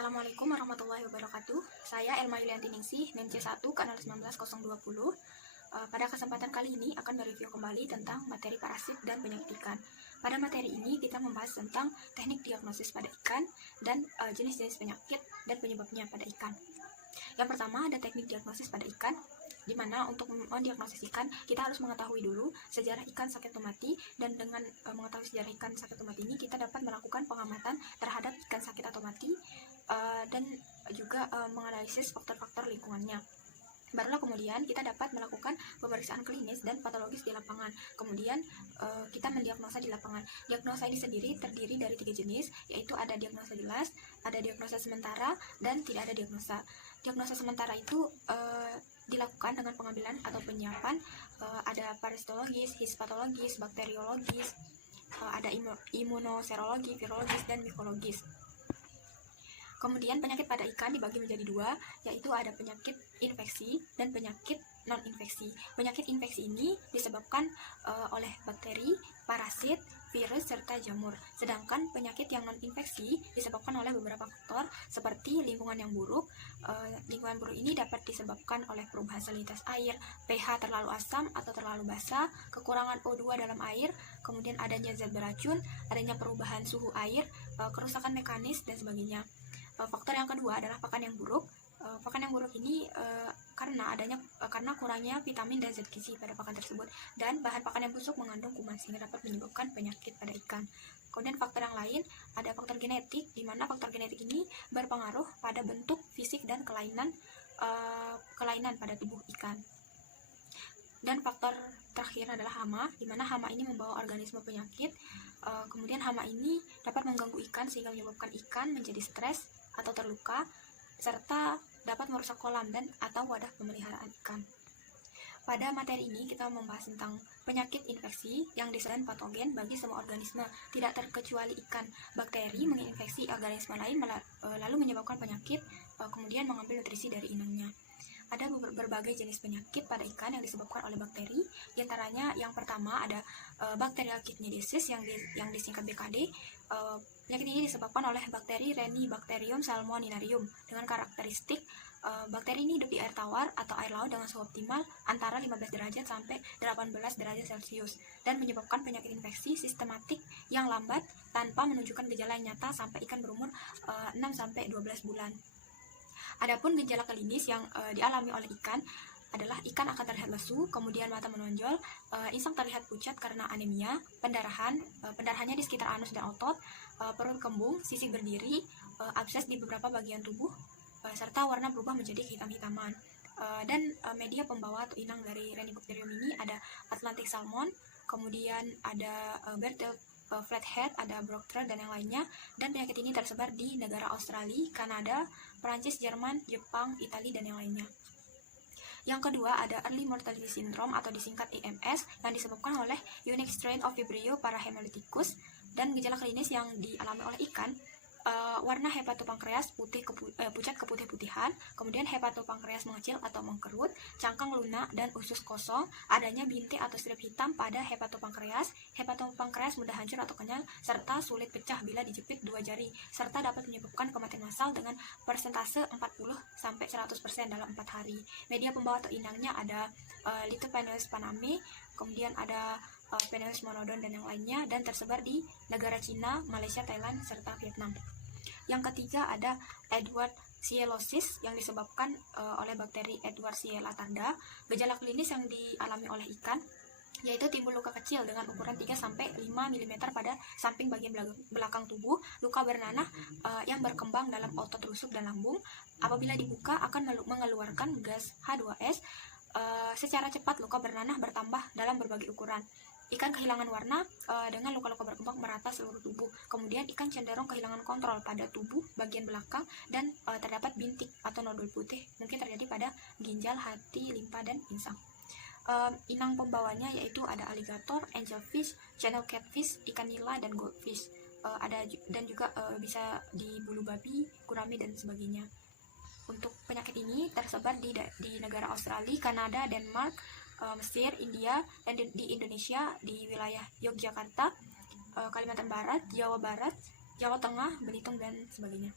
Assalamualaikum warahmatullahi wabarakatuh. Saya Elma Yulianti Ningsih, NIM C1 K019020. Pada kesempatan kali ini akan mereview kembali tentang materi parasit dan penyakit ikan. Pada materi ini kita membahas tentang teknik diagnosis pada ikan dan jenis-jenis penyakit dan penyebabnya pada ikan. Yang pertama ada teknik diagnosis pada ikan, di mana untuk mendiagnosis ikan kita harus mengetahui dulu sejarah ikan sakit atau mati, dan dengan mengetahui sejarah ikan sakit atau mati ini kita dapat melakukan pengamatan terhadap ikan sakit atau mati dan juga menganalisis faktor-faktor lingkungannya. Barulah kemudian kita dapat melakukan pemeriksaan klinis dan patologis di lapangan. Kemudian kita mendiagnosa di lapangan. Diagnosa ini sendiri terdiri dari 3 jenis, yaitu ada diagnosa jelas, ada diagnosa sementara, dan tidak ada diagnosa. Diagnosa sementara itu dilakukan dengan pengambilan atau penyiapan, ada parasitologis, histopatologis, bakteriologis, ada imunoserologi, virologis, dan mikologis. Kemudian penyakit pada ikan dibagi menjadi 2, yaitu ada penyakit infeksi dan penyakit non-infeksi. Penyakit infeksi ini disebabkan oleh bakteri, parasit, virus, serta jamur. Sedangkan penyakit yang non-infeksi disebabkan oleh beberapa faktor seperti lingkungan yang buruk. Lingkungan buruk ini dapat disebabkan oleh perubahan salinitas air, pH terlalu asam atau terlalu basa, kekurangan O2 dalam air, kemudian adanya zat beracun, adanya perubahan suhu air, kerusakan mekanis, dan sebagainya. Faktor yang kedua adalah pakan yang buruk. Pakan yang buruk ini karena kurangnya vitamin dan zat gizi pada pakan tersebut, dan bahan pakan yang busuk mengandung kuman sehingga dapat menyebabkan penyakit pada ikan. Kemudian faktor yang lain ada faktor genetik, di mana faktor genetik ini berpengaruh pada bentuk fisik dan kelainan pada tubuh ikan. Dan faktor terakhir adalah hama, di mana hama ini membawa organisme penyakit. Kemudian hama ini dapat mengganggu ikan sehingga menyebabkan ikan menjadi stres atau terluka, serta dapat merusak kolam dan atau wadah pemeliharaan ikan. Pada materi ini kita membahas tentang penyakit infeksi yang disebabkan patogen bagi semua organisme, tidak terkecuali ikan. Bakteri menginfeksi organisme lain lalu menyebabkan penyakit, kemudian mengambil nutrisi dari inangnya. Ada berbagai jenis penyakit pada ikan yang disebabkan oleh bakteri. Di antaranya yang pertama ada Bacterial kidney disease yang disingkat BKD. Penyakit ini disebabkan oleh bakteri Renibacterium salmoninarium dengan karakteristik bakteri ini hidup di air tawar atau air laut dengan suhu optimal antara 15 derajat sampai 18 derajat Celcius, dan menyebabkan penyakit infeksi sistematik yang lambat tanpa menunjukkan gejala yang nyata sampai ikan berumur 6 sampai 12 bulan. Adapun gejala klinis yang dialami oleh ikan adalah ikan akan terlihat lesu, kemudian mata menonjol, insang terlihat pucat karena anemia, pendarahannya di sekitar anus dan otot, perut kembung, sisik berdiri, abses di beberapa bagian tubuh, serta warna berubah menjadi kehitam-hitaman. Dan media pembawa atau inang dari Renibacterium ini ada Atlantic salmon, kemudian ada Bertel flathead, ada Broctra, dan yang lainnya. Dan penyakit ini tersebar di negara Australia, Kanada, Perancis, Jerman, Jepang, Italia, dan yang lainnya. Yang kedua ada Early Mortality Syndrome atau disingkat EMS yang disebabkan oleh unique strain of Vibrio parahemolyticus, dan gejala klinis yang dialami oleh ikan warna hepatopankreas pucat keputih-putihan, kemudian hepatopankreas mengecil atau mengkerut, cangkang lunak dan usus kosong, adanya bintik atau strip hitam pada hepatopankreas mudah hancur atau kenyal, serta sulit pecah bila dijepit 2 jari, serta dapat menyebabkan kematian massal dengan persentase 40-100% dalam 4 hari. Media pembawa atau inangnya ada Lithopeneus paname, kemudian ada Peneus monodon, dan yang lainnya, dan tersebar di negara Cina, Malaysia, Thailand, serta Vietnam. Yang ketiga ada Edwardsiellosis yang disebabkan oleh bakteri Edwardsiella tarda. Gejala klinis yang dialami oleh ikan yaitu timbul luka kecil dengan ukuran 3-5 mm pada samping bagian belakang tubuh, luka bernanah yang berkembang dalam otot rusuk dan lambung. Apabila dibuka akan mengeluarkan gas H2S. Secara cepat luka bernanah bertambah dalam berbagai ukuran. Ikan kehilangan warna dengan luka-luka berkembang merata seluruh tubuh. Kemudian ikan cenderung kehilangan kontrol pada tubuh bagian belakang dan terdapat bintik atau nodul putih, mungkin terjadi pada ginjal, hati, limpa, dan insang. Inang pembawanya yaitu ada alligator, angelfish, channel catfish, ikan nila, dan goldfish. Dan juga bisa di bulu babi, gurame, dan sebagainya. Untuk penyakit ini tersebar di negara Australia, Kanada, Denmark, Mesir, India, dan di Indonesia di wilayah Yogyakarta, Kalimantan Barat, Jawa Barat, Jawa Tengah, Belitung, dan sebagainya.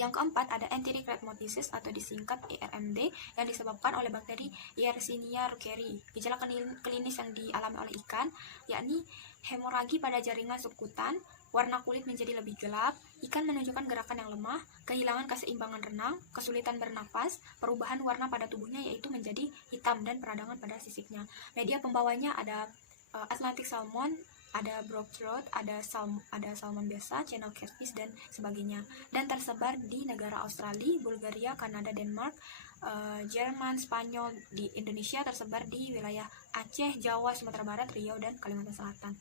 Yang keempat ada enteric rhabdomatosis atau disingkat ERMD yang disebabkan oleh bakteri Yersinia rukeri. Gejala klinis yang dialami oleh ikan yakni hemoragi pada jaringan subkutan, warna kulit menjadi lebih gelap, ikan menunjukkan gerakan yang lemah, kehilangan keseimbangan renang, kesulitan bernafas, perubahan warna pada tubuhnya yaitu menjadi hitam dan peradangan pada sisiknya. Media pembawanya ada Atlantic salmon, ada brook trout, ada salmon biasa, channel catfish dan sebagainya, dan tersebar di negara Australia, Bulgaria, Kanada, Denmark, Jerman, Spanyol. Di Indonesia tersebar di wilayah Aceh, Jawa, Sumatera Barat, Riau, dan Kalimantan Selatan.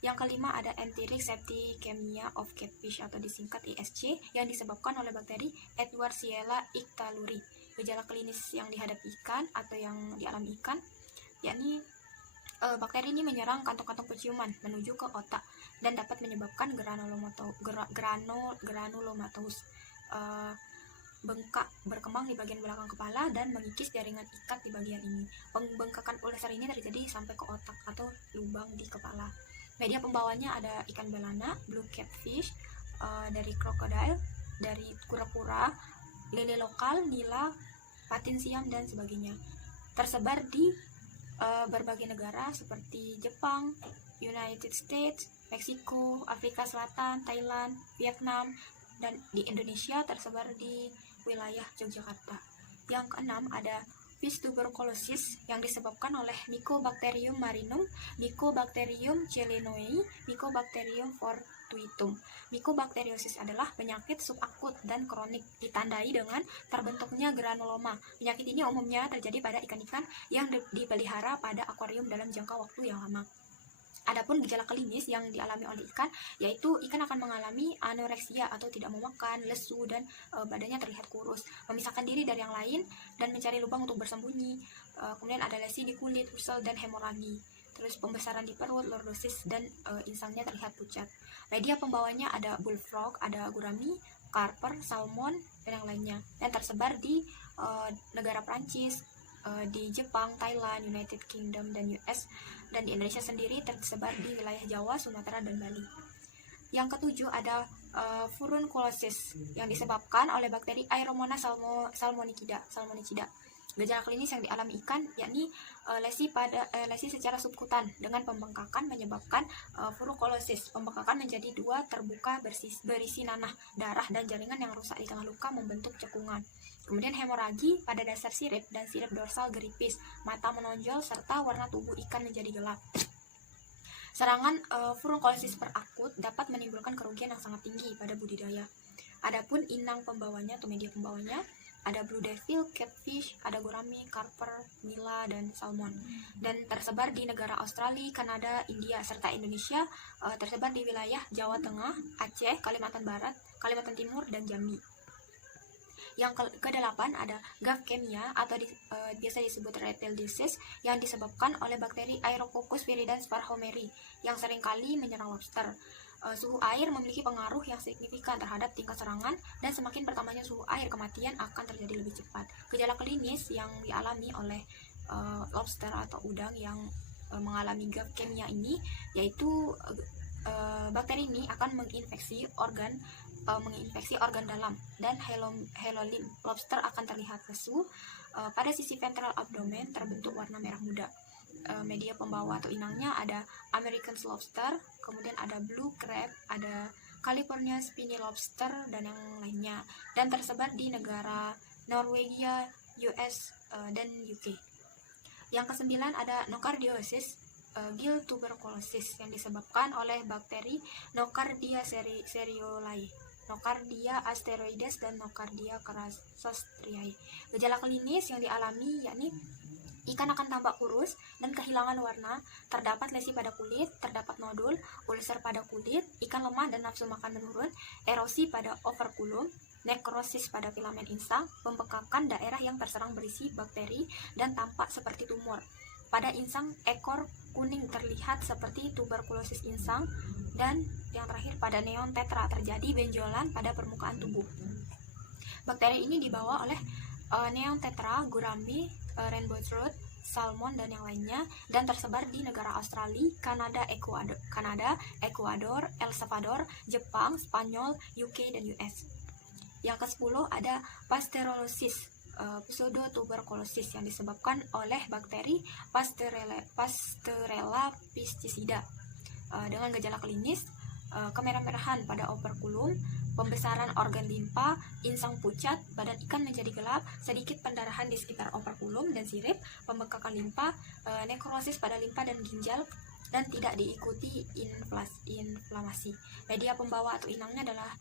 Yang kelima ada enteric septicemia of catfish atau disingkat ESC yang disebabkan oleh bakteri Edwardsiella ictaluri. Gejala klinis yang dihadapi ikan atau yang dialami ikan yakni bakteri ini menyerang kantong-kantong penciuman menuju ke otak dan dapat menyebabkan granulomatous, bengkak berkembang di bagian belakang kepala dan mengikis jaringan ikat di bagian ini. Pembengkakan ulcer ini terjadi sampai ke otak atau lubang di kepala. Media pembawanya ada ikan belana, blue catfish, dari krokodil, dari kura-kura, lele lokal, nila, patin siam, dan sebagainya. Tersebar di berbagai negara seperti Jepang, United States, Meksiko, Afrika Selatan, Thailand, Vietnam, dan di Indonesia tersebar di wilayah Yogyakarta. Yang keenam ada fish tuberculosis yang disebabkan oleh Mycobacterium marinum, Mycobacterium chelenoi, Mycobacterium fortuitum. Mycobacteriosis adalah penyakit subakut dan kronik ditandai dengan terbentuknya granuloma. Penyakit ini umumnya terjadi pada ikan-ikan yang dipelihara pada akuarium dalam jangka waktu yang lama. Adapun gejala klinis yang dialami oleh ikan, yaitu ikan akan mengalami anoreksia atau tidak mau makan, lesu, dan badannya terlihat kurus, memisahkan diri dari yang lain, dan mencari lubang untuk bersembunyi. Kemudian ada lesi di kulit, usel, dan hemoragi. Terus pembesaran di perut, lordosis, dan insangnya terlihat pucat. Media pembawanya ada bullfrog, ada gurami, karper, salmon, dan yang lainnya. Dan tersebar di negara Prancis, di Jepang, Thailand, United Kingdom, dan US, dan di Indonesia sendiri tersebar di wilayah Jawa, Sumatera, dan Bali. Yang ketujuh ada furunculosis yang disebabkan oleh bakteri Aeromonas salmonicida. Gejala klinis yang dialami ikan yakni lesi secara subkutan dengan pembengkakan menyebabkan furunculosis. Pembengkakan menjadi dua terbuka berisi nanah, darah, dan jaringan yang rusak di tengah luka membentuk cekungan. Kemudian hemoragi pada dasar sirip dan sirip dorsal geripis, mata menonjol, serta warna tubuh ikan menjadi gelap. Serangan furunculosis perakut dapat menimbulkan kerugian yang sangat tinggi pada budidaya. Adapun inang pembawanya atau media pembawanya ada blue devil, catfish, ada gurami, karper, nila, dan salmon. Dan tersebar di negara Australia, Kanada, India, serta Indonesia, tersebar di wilayah Jawa Tengah, Aceh, Kalimantan Barat, Kalimantan Timur, dan Jambi. Yang ke-8 ada Gavkemia atau biasa disebut red tail disease yang disebabkan oleh bakteri Aerococcus viridans parhomeri yang seringkali menyerang lobster. Suhu air memiliki pengaruh yang signifikan terhadap tingkat serangan, dan semakin bertambahnya suhu air, kematian akan terjadi lebih cepat. Gejala klinis yang dialami oleh lobster atau udang yang mengalami Gavkemia ini yaitu bakteri ini akan menginfeksi organ dalam, dan helolim lobster akan terlihat lesu. Pada sisi ventral abdomen terbentuk warna merah muda. Media pembawa atau inangnya ada American lobster, kemudian ada blue crab, ada California spiny lobster, dan yang lainnya, dan tersebar di negara Norwegia, US, dan UK. Yang ke-9 ada nocardiosis, gill tuberculosis yang disebabkan oleh bakteri Nocardia seriolae, Nocardia asteroides, dan Nocardia crassostreae. Gejala klinis yang dialami yakni ikan akan tampak kurus dan kehilangan warna, terdapat lesi pada kulit, terdapat nodul, ulcer pada kulit, ikan lemah dan nafsu makan menurun, erosi pada operculum, nekrosis pada filamen insang, pembengkakan daerah yang terserang berisi bakteri dan tampak seperti tumor. Pada insang, ekor kuning terlihat seperti tuberkulosis insang, dan yang terakhir pada neon tetra terjadi benjolan pada permukaan tubuh. Bakteri ini dibawa oleh neon tetra, gurami, rainbow trout, salmon, dan yang lainnya, dan tersebar di negara Australia, Kanada, Ecuador, El Salvador, Jepang, Spanyol, UK, dan US. Yang ke-10 ada Pasteurellosis, pseudotuberculosis yang disebabkan oleh bakteri Pasteurella piscicida. Dengan gejala klinis, kemerah-merahan pada operkulum, pembesaran organ limpa, insang pucat, badan ikan menjadi gelap, sedikit pendarahan di sekitar operkulum dan sirip, pembengkakan limpa, nekrosis pada limpa dan ginjal, dan tidak diikuti inflamasi. Media pembawa atau inangnya adalah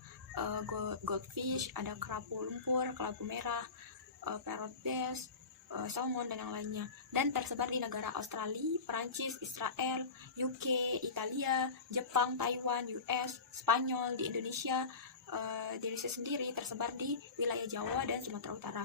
goldfish, ada kerapu lumpur, kelabu merah, parrot bass, salmon, dan yang lainnya, dan tersebar di negara Australia, Perancis, Israel, UK, Italia, Jepang, Taiwan, US, Spanyol, di Indonesia sendiri tersebar di wilayah Jawa dan Sumatera Utara.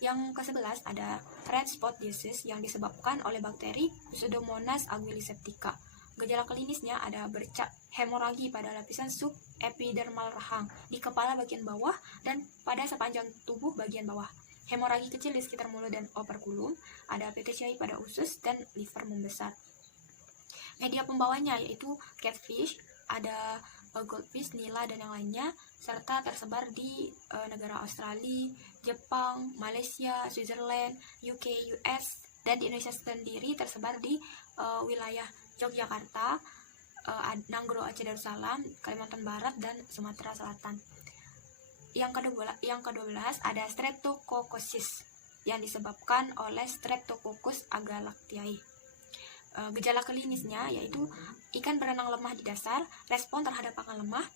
Yang ke-11 ada red spot disease yang disebabkan oleh bakteri Pseudomonas aguiliseptica. Gejala klinisnya ada bercak hemoragi pada lapisan subepidermal rahang, di kepala bagian bawah, dan pada sepanjang tubuh bagian bawah. Hemoragi kecil di sekitar mulut dan operkulum, ada petechiae pada usus, dan liver membesar. Media pembawanya yaitu catfish, ada goldfish, nila, dan yang lainnya, serta tersebar di negara Australia, Jepang, Malaysia, Switzerland, UK, US, dan di Indonesia sendiri tersebar di wilayah Yogyakarta, Nanggro, Aceh Darussalam, Kalimantan Barat, dan Sumatera Selatan. Yang ke-12 ada Streptococcus yang disebabkan oleh Streptococcus agalactiae. Gejala klinisnya yaitu ikan berenang lemah di dasar, respon terhadap pakan lemah,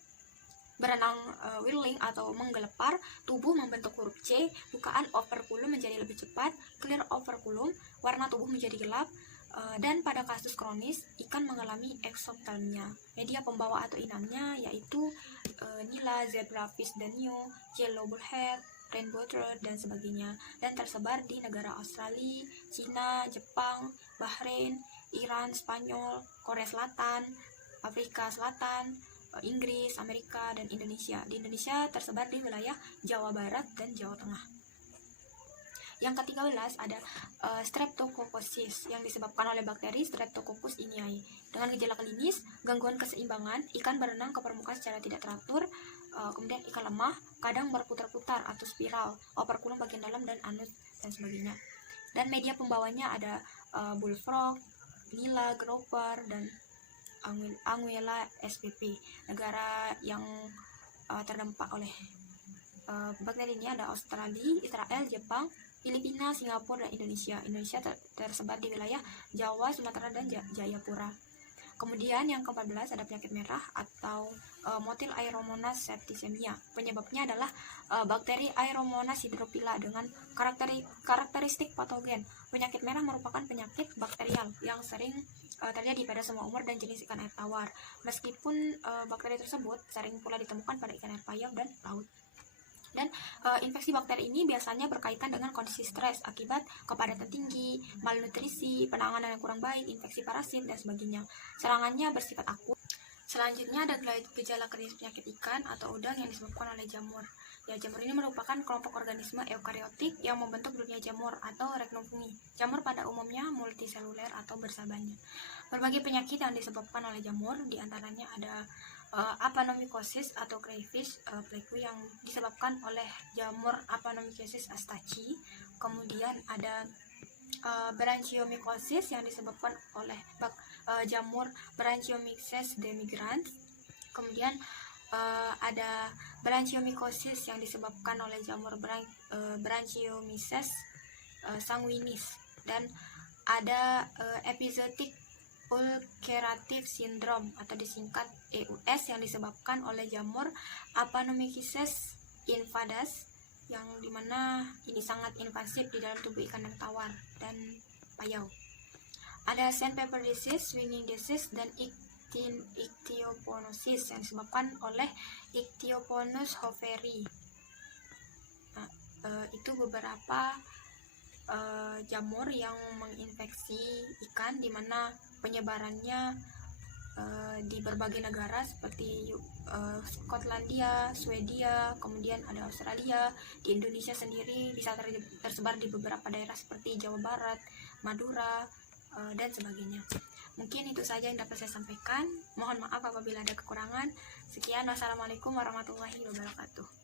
berenang whirling atau menggelepar, tubuh membentuk huruf C, bukaan operkulum menjadi lebih cepat, clear operkulum, warna tubuh menjadi gelap, dan pada kasus kronis ikan mengalami exophthalmia. Media pembawa atau inangnya yaitu nila, zebrafish danio, yellow bullhead, rainbow trout, dan sebagainya, dan tersebar di negara Australia, Cina, Jepang, Bahrain, Iran, Spanyol, Korea Selatan, Afrika Selatan, Inggris, Amerika, dan Indonesia. Di Indonesia tersebar di wilayah Jawa Barat dan Jawa Tengah. Yang ke-13 ada Streptococcus yang disebabkan oleh bakteri Streptococcus iniae. Dengan gejala klinis, gangguan keseimbangan, ikan berenang ke permukaan secara tidak teratur, kemudian ikan lemah, kadang berputar-putar atau spiral, operkulum bagian dalam dan anus, dan sebagainya. Dan media pembawanya ada bullfrog, nila, grouper, dan Anguilla spp. Negara yang terdampak oleh bakteri ini ada Australia, Israel, Jepang, Filipina, Singapura, dan Indonesia. Indonesia tersebar di wilayah Jawa, Sumatera, dan Jayapura. Kemudian yang ke-14 ada penyakit merah atau motil Aeromonas septicemia. Penyebabnya adalah bakteri Aeromonas hydrophila dengan karakteristik patogen. Penyakit merah merupakan penyakit bakterial yang sering terjadi pada semua umur dan jenis ikan air tawar. Meskipun bakteri tersebut sering pula ditemukan pada ikan air payau dan laut. Dan infeksi bakteri ini biasanya berkaitan dengan kondisi stres akibat kepadatan tinggi, malnutrisi, penanganan yang kurang baik, infeksi parasit, dan sebagainya. Serangannya bersifat akut. Selanjutnya ada gejala klinis penyakit ikan atau udang yang disebabkan oleh jamur. Ya, jamur ini merupakan kelompok organisme eukariotik yang membentuk dunia jamur atau reknofungi. Jamur pada umumnya multiseluler atau bersabanyak. Berbagai penyakit yang disebabkan oleh jamur, diantaranya ada Apanomycosis atau crayfish pleku yang disebabkan oleh jamur Apanomycosis astaci. Kemudian ada Branchiomycosis yang disebabkan oleh jamur Branchiomyces demigrans. Kemudian ada Branchiomycosis yang disebabkan oleh jamur Branchiomyces sanguinis, dan ada epizootic ulcerative syndrome atau disingkat EUS yang disebabkan oleh jamur Apanomyces invadas, yang dimana ini sangat invasif di dalam tubuh ikan air tawar dan payau. Ada sandpaper disease, swinging disease, dan ichthyoponosis yang disebabkan oleh Ichthyoponus hoveri. Nah, itu beberapa jamur yang menginfeksi ikan, di mana penyebarannya di berbagai negara seperti Skotlandia, Swedia, kemudian ada Australia. Di Indonesia sendiri bisa tersebar di beberapa daerah seperti Jawa Barat, Madura, dan sebagainya. Mungkin itu saja yang dapat saya sampaikan. Mohon maaf apabila ada kekurangan. Sekian, wassalamualaikum warahmatullahi wabarakatuh.